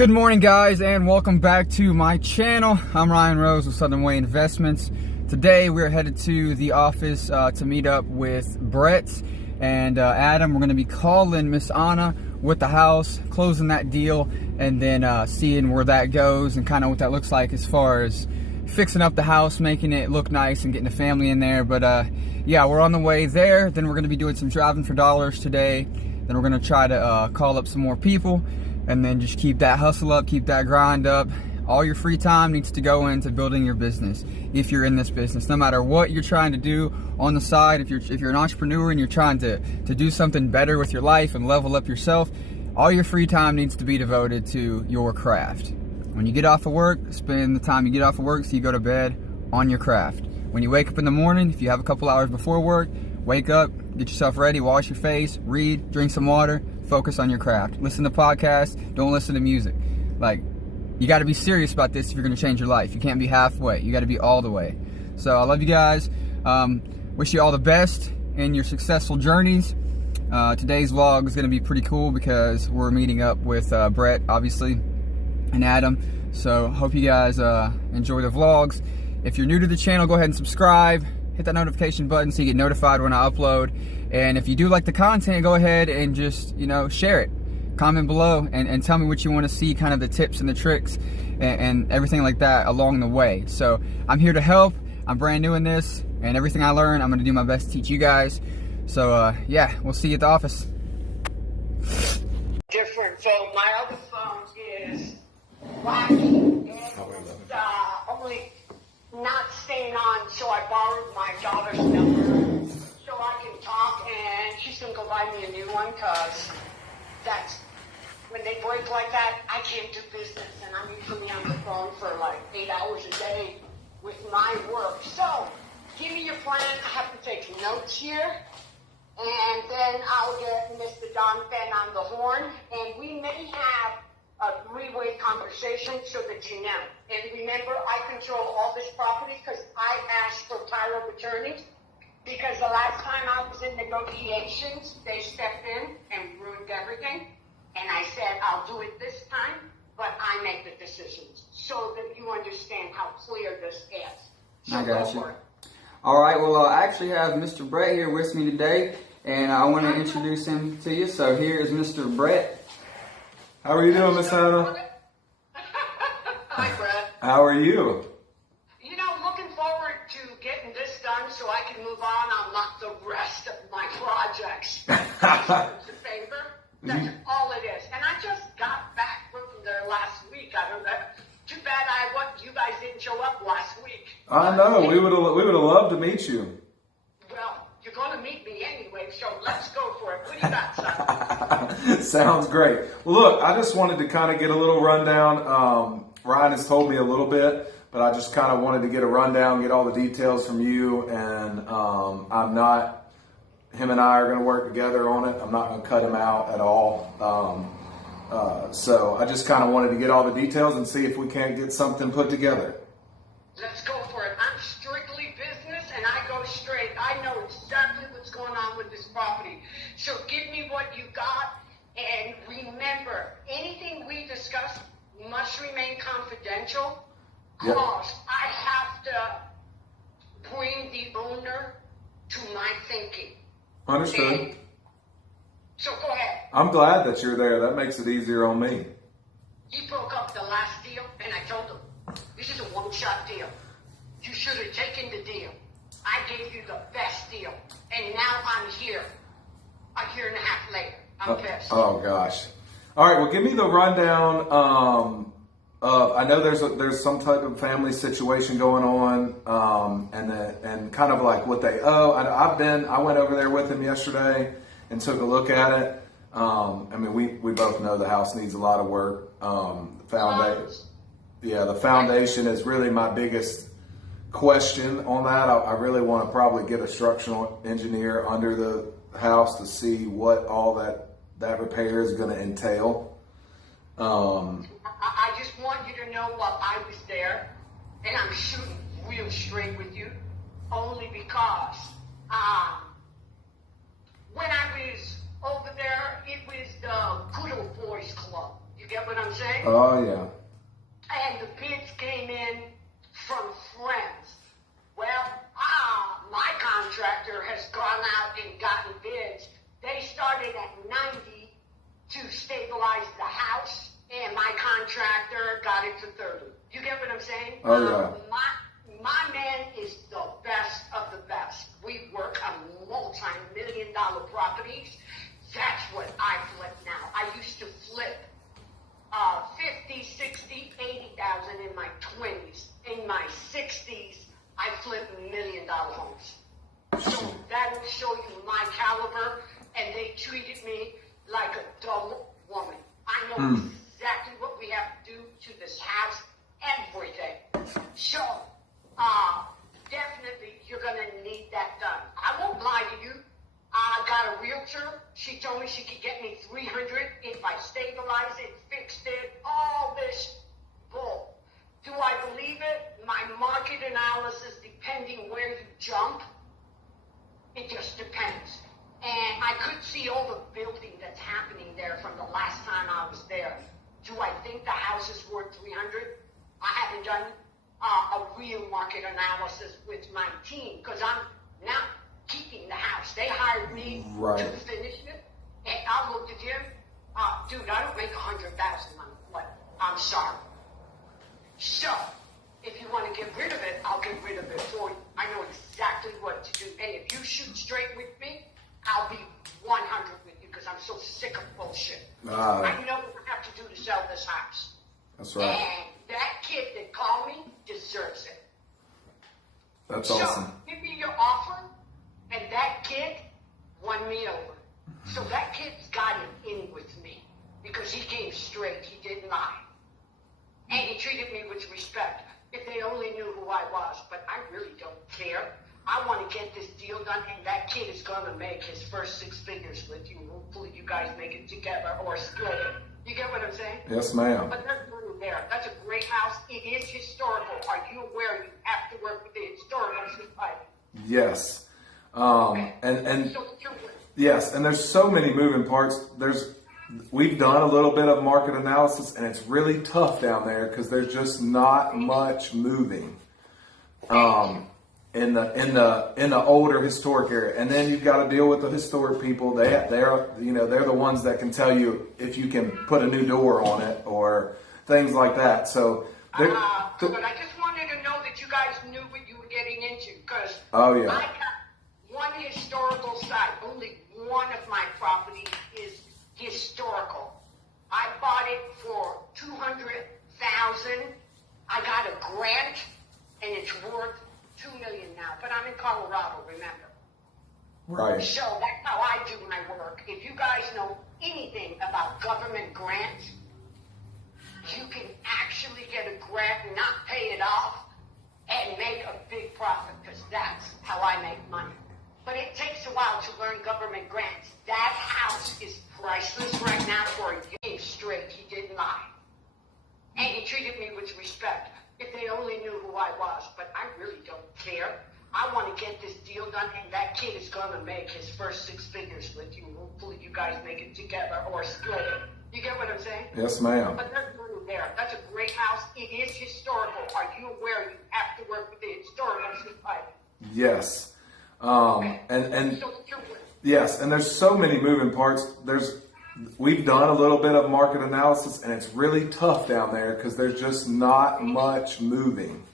Good morning, guys, and welcome back to my channel. I'm Ryan Rose with Southern Way Investments. Today we're headed to the office to meet up with Brett and Adam. We're going to be calling Miss Anna with the house, closing that deal, and then seeing where that goes and kind of what that looks like as far as fixing up the house, making it look nice and getting the family in there. But yeah, we're on the way there. Then we're going to be doing some driving for dollars today. Then we're going to try to call up some more people, and then just keep that hustle up, keep that grind up. All your free time needs to go into building your business. If you're in this business, no matter what you're trying to do on the side, if you're an entrepreneur and you're trying to do something better with your life and level up yourself, all your free time needs to be devoted to your craft. When you get off of work, spend the time you get off of work so you go to bed on your craft. When you wake up in the morning, if you have a couple hours before work, wake up, get yourself ready, wash your face, read, drink some water, focus on your craft. Listen to podcasts, don't listen to music. Like, you got to be serious about this if you're going to change your life. You can't be halfway. You got to be all the way. So I love you guys. Wish you all the best in your successful journeys. Today's vlog is going to be pretty cool because we're meeting up with Brett, obviously, and Adam. So hope you guys enjoy the vlogs. If you're new to the channel, go ahead and subscribe. Hit that notification button so you get notified when I upload. And if you do like the content, go ahead and just, share it. Comment below and tell me what you want to see, kind of the tips and the tricks and everything like that along the way. So I'm here to help. I'm brand new in this, and everything I learn, I'm going to do my best to teach you guys. So yeah, we'll see you at the office. Different phone. My other phone is wacky and only not staying on, so I borrowed my daughter's number so I can talk, and she's going to go buy me a new one because that's, when they break like that, I can't do business, and I'm usually on the phone for like 8 hours a day with my work. So, give me your plan. I have to take notes here, and then I'll get Mr. Don Fenn on the horn, and we may have a three-way conversation so that you know. And remember, I control all this property because I asked for power of attorney, because the last time I was in negotiations, they stepped in and ruined everything. And I said, I'll do it this time, but I make the decisions so that you understand how clear this is. So I got you. All right, well, I actually have Mr. Brett here with me today, and I want to introduce him to you. So here is Mr. Brett. How are you doing, Miss Anna? Hi, Brett. How are you? Looking forward to getting this done so I can move on the rest of my projects. It's a favor. That's all it is. And I just got back from there last week. I don't know. Too bad you guys didn't show up last week. I know. We would have loved to meet you. Well, you're going to meet me anyway, so let's go for it. What do you got, son? Sounds great. Look, I just wanted to kind of get a little rundown. Ryan has told me a little bit, but I just kind of wanted to get a rundown, get all the details from you, and him and I are going to work together on it. I'm not going to cut him out at all. So I just kind of wanted to get all the details and see if we can't get something put together. Let's go for it. I'm strictly business, and I go straight. I know exactly what's going on with this property. So give me what you got, and remember, anything we discuss must remain confidential, because I have to bring the owner to my thinking. Understood. And so go ahead. I'm glad that you're there. That makes it easier on me. He broke up the last deal, and I told him, this is a one-shot deal. You should have taken the deal. I gave you the best deal, and now I'm here. A year and a half later. I'm pissed. Oh, gosh. All right, well, give me the rundown. I know there's some type of family situation going on, and kind of like what they owe. I went over there with him yesterday and took a look at it. We both know the house needs a lot of work. The foundation is really my biggest question on that. I really want to probably get a structural engineer under the house to see what all that repair is going to entail. I just want you to know while I was there, and I'm shooting real straight with you, only because when I was over there, it was the good old boys club. You get what I'm saying? Oh, yeah. And the bids came in from friends. Well, my contractor has gone out and gotten bids. They started at 90 to stabilize the house, and my contractor got it for 30. You get what I'm saying? Oh, yeah. My man is the best of the best. We work on multi-million-dollar properties. That's what I flip now. I used to flip 50, 60, 80,000 in my 20s. In my 60s, I flipped $1 million homes. So that will show you my caliber, and they treated me like a dumb woman. I know exactly what we have to do to this house, everything. So, definitely you're going to need that done. I won't lie to you. I got a realtor. She told me she could get me 300 if I stabilize it, fixed it, all this bull. Do I believe it? My market analysis, depending where you jump, it just depends. And I could see all the building that's happening there from the last time I was there. Do I think the house is worth 300? I haven't done a real market analysis with my team because I'm not keeping the house. They hired me to finish it, and I looked at him. Dude, I don't make 100,000 on what? I'm sorry. So, if you want to get rid of it, I'll get rid of it for you. I know exactly what to do. And if you shoot straight with me, I'll be 100 with you because I'm so sick of bullshit. I know what I have to do to sell this house. That's right. And that kid that called me deserves it. That's awesome. So, give me your offer, and that kid won me over. So that kid's got it in with me because he came straight. He didn't lie. And he treated me with respect. If they only knew who I was, but I really don't care. I want to get this deal done, and that kid is going to make his first 6 figures with you. Hopefully you guys make it together or split it. You get what I'm saying? Yes, ma'am. But there's money there. That's a great house. It is historical. Are you aware you have to work with the historical society? Yes. Okay. And So yes, and there's so many moving parts. We've done a little bit of market analysis, and it's really tough down there because there's just not much moving. In the older historic area, and then you've got to deal with the historic people. They're the ones that can tell you if you can put a new door on it or things like that. So, but I just wanted to know that you guys knew what you were getting into because oh yeah, I got one historical site. Only one of my properties is historical. I bought it for $200,000. I got a grant, and it's worth $2 million now, but I'm in Colorado, remember? right. So that's how I do my work. If you guys know anything about government grants, you can actually get a grant and not pay it off and make a big profit because that's how I make money. But it takes a while to learn government grants. That house is priceless right now for a game straight. He didn't lie. And he treated me with respect. If they only knew who I was, but I really don't care. I want to get this deal done, and that kid is going to make his first 6 figures with you. Hopefully you guys make it together or split it. You get what I'm saying? Yes, ma'am. But there's money there. That's a great house. It is historical. Are you aware you have to work with the historical society? Yes. And So yes, and there's so many moving parts. We've done a little bit of market analysis, and it's really tough down there because there's just not much moving.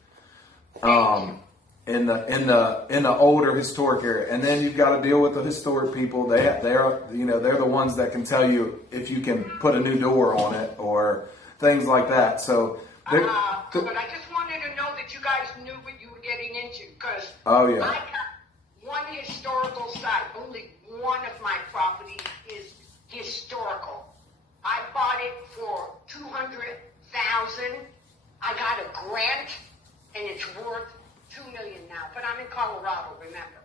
In the older historic area, and then you've got to deal with the historic people. They're the ones that can tell you if you can put a new door on it or things like that. So, but I just wanted to know that you guys knew what you were getting into because oh yeah, I got one historical site. Only one of my properties is historical. I bought it for $200,000. I got a grant, and it's worth $2 million now. But I'm in Colorado, remember?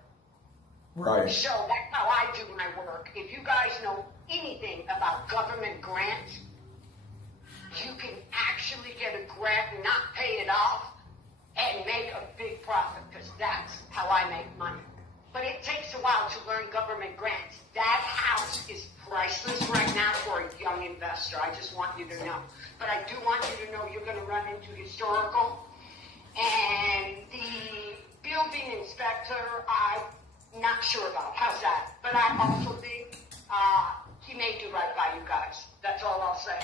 right. So that's how I do my work. If you guys know anything about government grants, you can actually get a grant and not pay it off and make a big profit because that's how I make money. But it takes a while to learn government grants. That house is priceless right now for a young investor. investor. I just want you to know. But I do want you to know you're going to run into historical. And the building inspector, I'm not sure about. How's that? But I also think he may do right by you guys. That's all I'll say.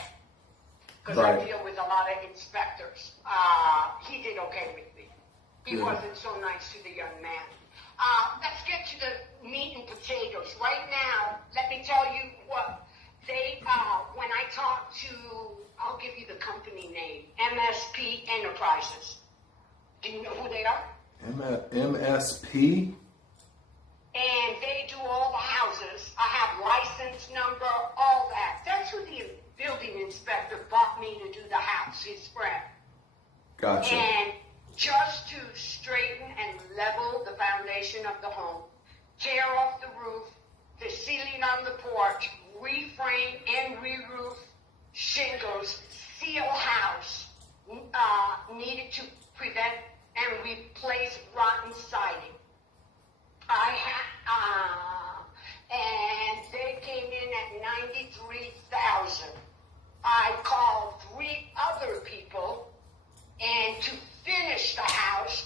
Because I deal with a lot of inspectors. He did okay with me. He wasn't so nice to the young man. Let's get to the meat and potatoes. Right now, let me tell you what they, when I talk to, I'll give you the company name, MSP Enterprises. Do you know who they are? MSP? And they do all the houses. I have license number, all that. That's who the building inspector bought me to do the house, his friend. Gotcha. And just to straighten and level the foundation of the home, tear off the roof, the ceiling on the porch, reframe and re-roof shingles, seal house, needed to prevent and replace rotten siding. And they came in at $93,000. I called 3 other people and to finish the house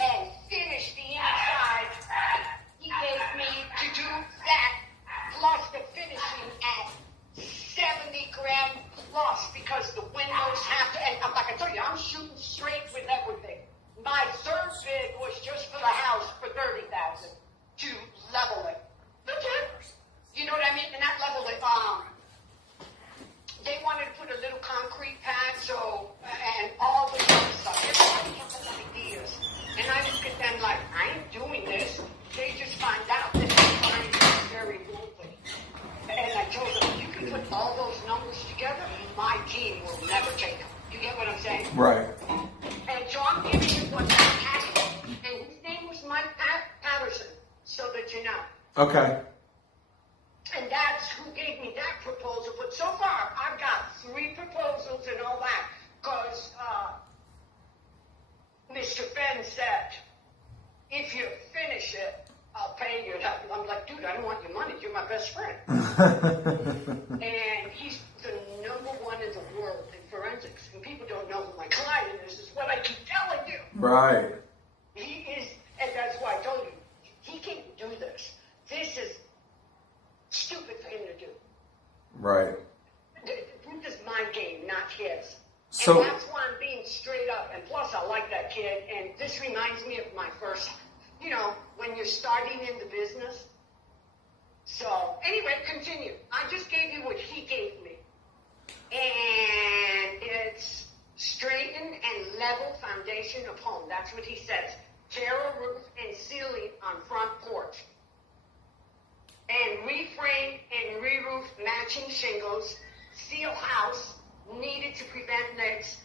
and finish the inside, he gave me to do that plus the finishing at 70 grand plus because the windows have to, and like I told you, I'm shooting straight with everything. My third bid was just for the house for $30,000 to level it. That's it. You know what I mean? And that level it. They wanted to put a little concrete pad, so and all the other stuff. Everybody has ideas, and I look at them like I ain't doing this. They just find out this is very boldly. And I told them, you can put all those numbers together, my team will never take them. You get what I'm saying? Right. And so I'm giving you what I had, and his name was Mike Patterson, so that you know. Okay. And that's who gave me that proposal. But so far, I've got 3 proposals and all that, because Mr. Fenn said, if you finish it, I'll pay you. I'm like, dude, I don't want your money. You're my best friend. And he's the #1 in the world in forensics. And people don't know who my client is what I keep telling you. Right. He is, and that's why I told you, he can't do this. This is stupid for him to do. Right. Ruth is my game, not his. So, and that's why I'm being straight up. And plus, I like that kid. And this reminds me of my first, when you're starting in the business. So, anyway, continue. I just gave you what he gave me. And it's straighten and level foundation of home. That's what he says. Tear a roof and ceiling on front porch. And reframe and re-roof matching shingles, seal house, needed to prevent leaks,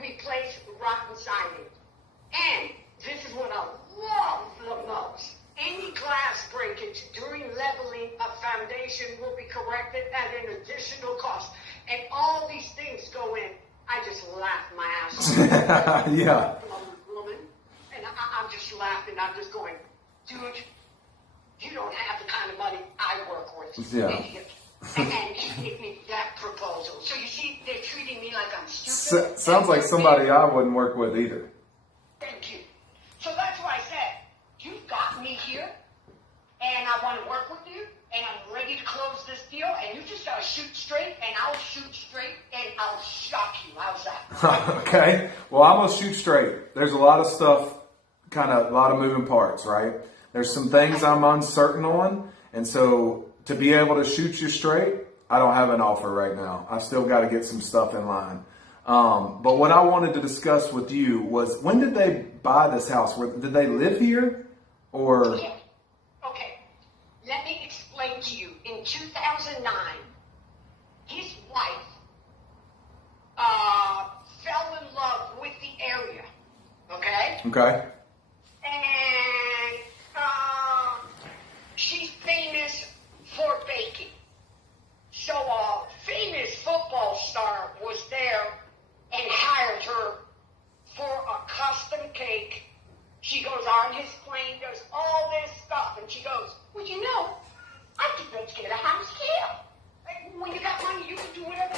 replace rotten siding. And this is what I love the most. Any glass breakage during leveling of foundation will be corrected at an additional cost. And all these things go in. I just laugh my ass off. Yeah. Woman, and I'm just laughing. I'm just going, dude, you don't have the kind of money I work with. Yeah. And he gave me that proposal. So you see, they're treating me like I'm stupid. Sounds like somebody I wouldn't work with either. Thank you. So that's why I said, you've got me here, and I want to work with you, and I'm ready to close this deal, and you just got to shoot straight, and I'll shoot straight, and I'll shock you. How's that? Okay. Well, I'm going to shoot straight. There's a lot of stuff, a lot of moving parts, right? There's some things I'm uncertain on, and so to be able to shoot you straight, I don't have an offer right now. I still got to get some stuff in line. But what I wanted to discuss with you was, when did they buy this house? Did they live here? Or? Yeah. Okay. Let me explain to you. In 2009, his wife fell in love with the area. Okay? Okay. And she's famous for baking. So a famous football star was there and hired her for a custom cake. She goes on his plane, does all this stuff, and she goes, well, I think let's get a house here. When you got money, you can do whatever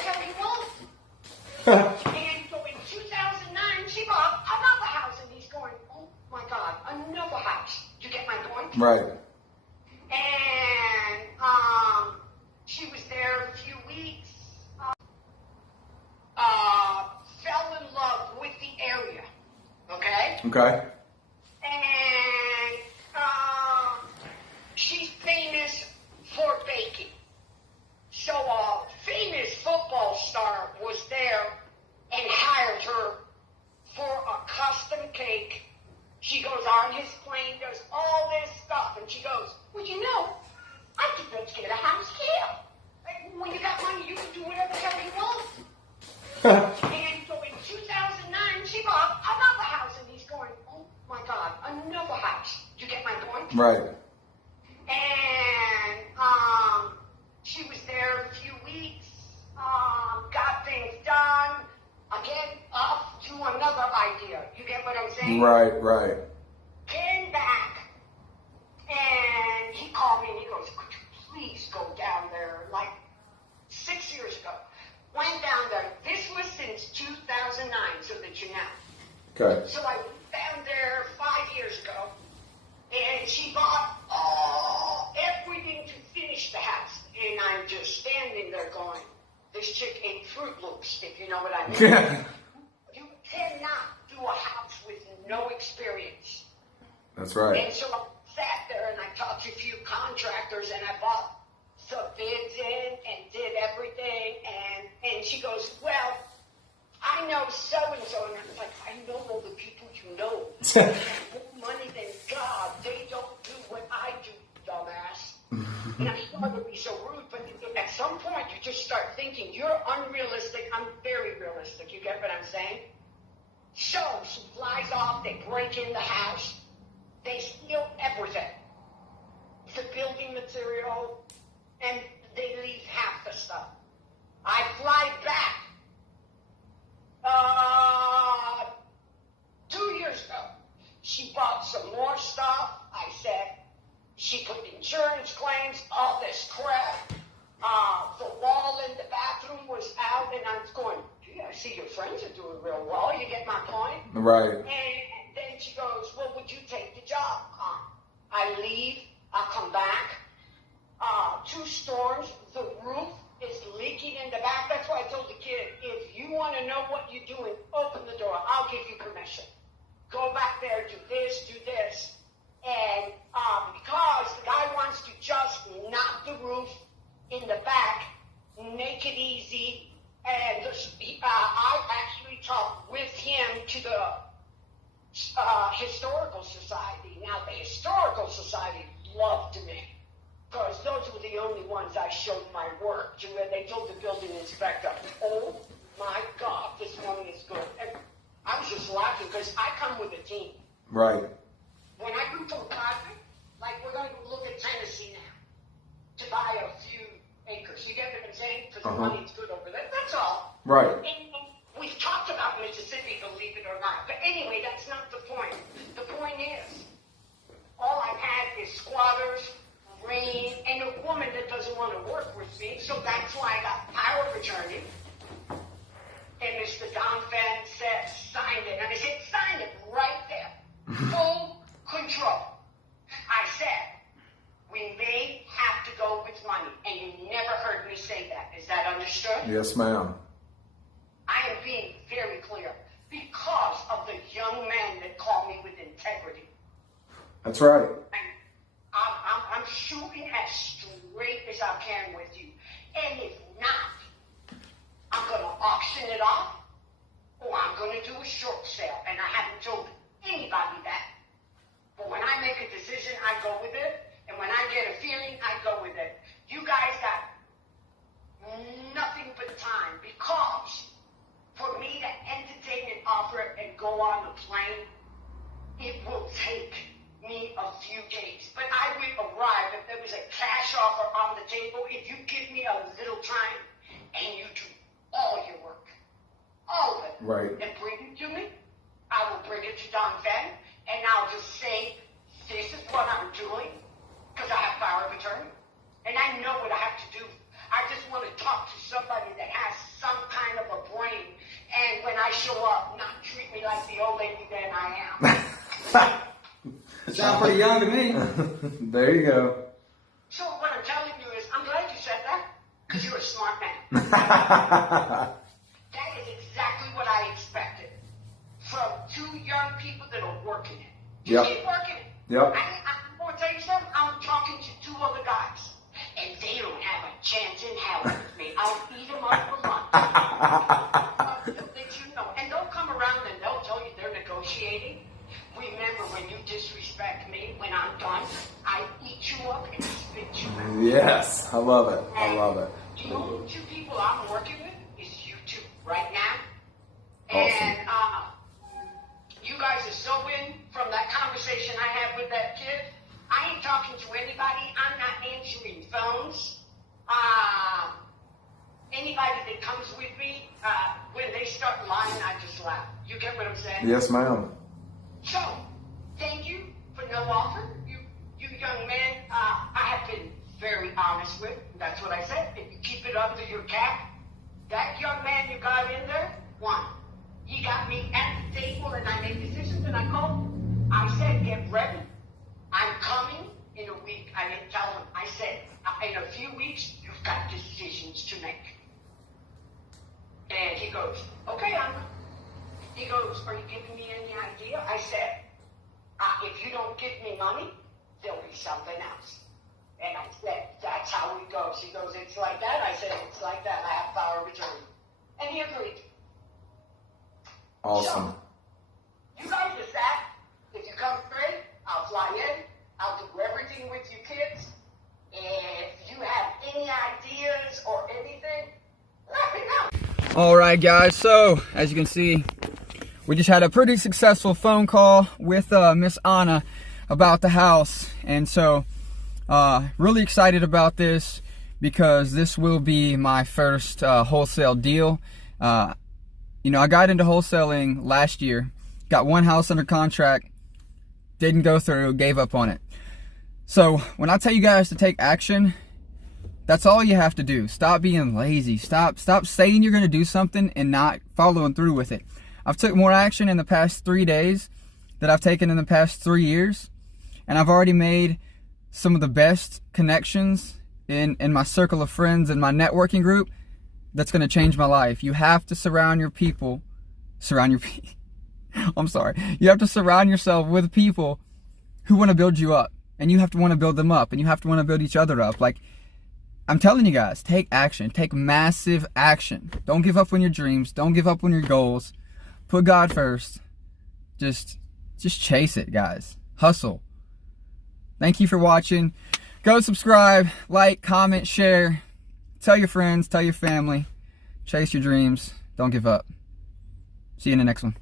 And so in 2009, she bought another house, and he's going, oh my God, another house. Do you get my point? Right. And she was there a few weeks. Fell in love with the area. Okay? Okay. And she's famous for baking. So a famous football star was there and hired her for a custom cake. She goes on his plane, does all this stuff, and she goes, well, you know, I think let's get a house here. Like, when you got money, you can do whatever the hell you want. And so in 2009, she bought another house, and he's going, oh my God, another house. Do you get my point? Right. And she was there a few weeks, got things done, again, up to another idea. You get what I'm saying? Right. Came back, and he called me, and he goes, could you please go down there, like 6 years ago. Went down there. This was since 2009, so that you know. Okay. So I went down there 5 years ago, and she bought everything to finish the house. And I'm just standing there going, this chick ate Fruit Loops, if you know what I mean. Yeah. You cannot do a house with no experience. That's right. And so I sat there and I talked to a few contractors, and I bought some bids in and did everything. And she goes, well, I know so-and-so. And I was like, I know all the people you know. They have more money than God. They don't do what I do, dumbass. And I'm sorry to be so rude, but at some point you just start thinking, you're unrealistic. I'm very realistic. You get what I'm saying? So she flies off. They break in the house. They steal everything. The building material, and they leave half the stuff. I fly back 2 years ago. She bought some more stuff. I said, she put insurance claims, all this crap. The wall in the bathroom was out, and I was going, gee, I see your friends are doing real well. You get my point? Right. And then she goes, well, would you take the job? I leave. I come back. 2 storms. The roof is leaking in the back. That's why I told the kid, if you want to know what you're doing, open the door. I'll give you permission. Go back there, do this, do this. And because the guy wants to just knock the roof in the back, make it easy. And I actually talked with him to the Historical Society. Now, the Historical Society loved me, because those were the only ones I showed my work to, and they told the building inspector, oh my God, this one is good. And I was just laughing, because I come with a team. Right. When I go to a project, like we're going to look at Tennessee now, to buy a few acres. You get what I'm saying? Because the money's good over there. That's all. Right. And we've talked about Mississippi, believe it or not. But anyway, that's not the point. The point is, all I've had is squatters, rain, and a woman that doesn't want to work with me. So that's why I got power of attorney. And Mr. Don Fenn said, sign it. And I said, sign it right there. Full control. I said, we may have to go with money. And you never heard me say that. Is that understood? Yes, ma'am. I am being very clear, because of the young men that call me with integrity. That's right. I'm shooting as straight as I can with you. And if not, I'm going to auction it off, or I'm going to do a short sale. And I haven't told anybody that. But when I make a decision, I go with it. And when I get a feeling, I go with it. You guys got nothing but time, because for me to entertain an offer and go on a plane, it will take me a few days. But I will arrive if there was a cash offer on the table. If you give me a little time and you do all your work, all of it, Right. and bring it to me, I will bring it to Don Fenn, and I'll just say, this is what I'm doing, because I have power of attorney, and I know what I have to do. I just want to talk to somebody that has some kind of a brain like the old lady than I am. You sound pretty young to me. There you go. So what I'm telling you is, I'm glad you said that, because you're a smart man. That is exactly what I expected from two young people that are working it. You keep working it. Yep. I'm going to tell you something. I'm talking to two other guys, and they don't have a chance in hell with me. I'll eat them up for lunch. That you know. And they'll come around and they'll tell you they're negotiating. Remember, when you disrespect me, when I'm done, I eat you up and spit you out. Yes, I love it. I love it. The only two people I'm working with is you two right now. Awesome. And you guys are so in from that conversation I had with that kid. I ain't talking to anybody. I'm not answering phones. Anybody that comes with me, when they start lying, I just laugh. You get what I'm saying? Yes, ma'am. So, thank you for no offer. You young man, I have been very honest with. That's what I said. If you keep it under your cap, that young man you got in there, one, he got me at the table and I made decisions and I called him. I said, get ready. I'm coming in a week. I didn't tell him. I said, in a few weeks, you've got decisions to make. And he goes, okay, he goes, are you giving me any idea? I said, if you don't give me money, there'll be something else. And I said, that's how it goes. He goes, it's like that? I said, it's like that. I have power of attorney. And he agreed. Awesome. So, you guys decide. If you come straight, I'll fly in. I'll do everything with you kids. And if you have any ideas or anything, let me know. All right, guys. So, as you can see, we just had a pretty successful phone call with Miss Anna about the house. And so, really excited about this because this will be my first wholesale deal. You know, I got into wholesaling last year, got one house under contract, didn't go through, gave up on it. So when I tell you guys to take action, that's all you have to do. Stop being lazy. Stop saying you're going to do something and not following through with it. I've took more action in the past 3 days that I've taken in the past 3 years. And I've already made some of the best connections in my circle of friends and my networking group that's going to change my life. You have to surround your people. I'm sorry. You have to surround yourself with people who want to build you up. And you have to want to build them up. And you have to want to build each other up. Like, I'm telling you guys, take action. Take massive action. Don't give up on your dreams. Don't give up on your goals. Put God first. Just chase it, guys. Hustle. Thank you for watching. Go subscribe, like, comment, share. Tell your friends, tell your family. Chase your dreams. Don't give up. See you in the next one.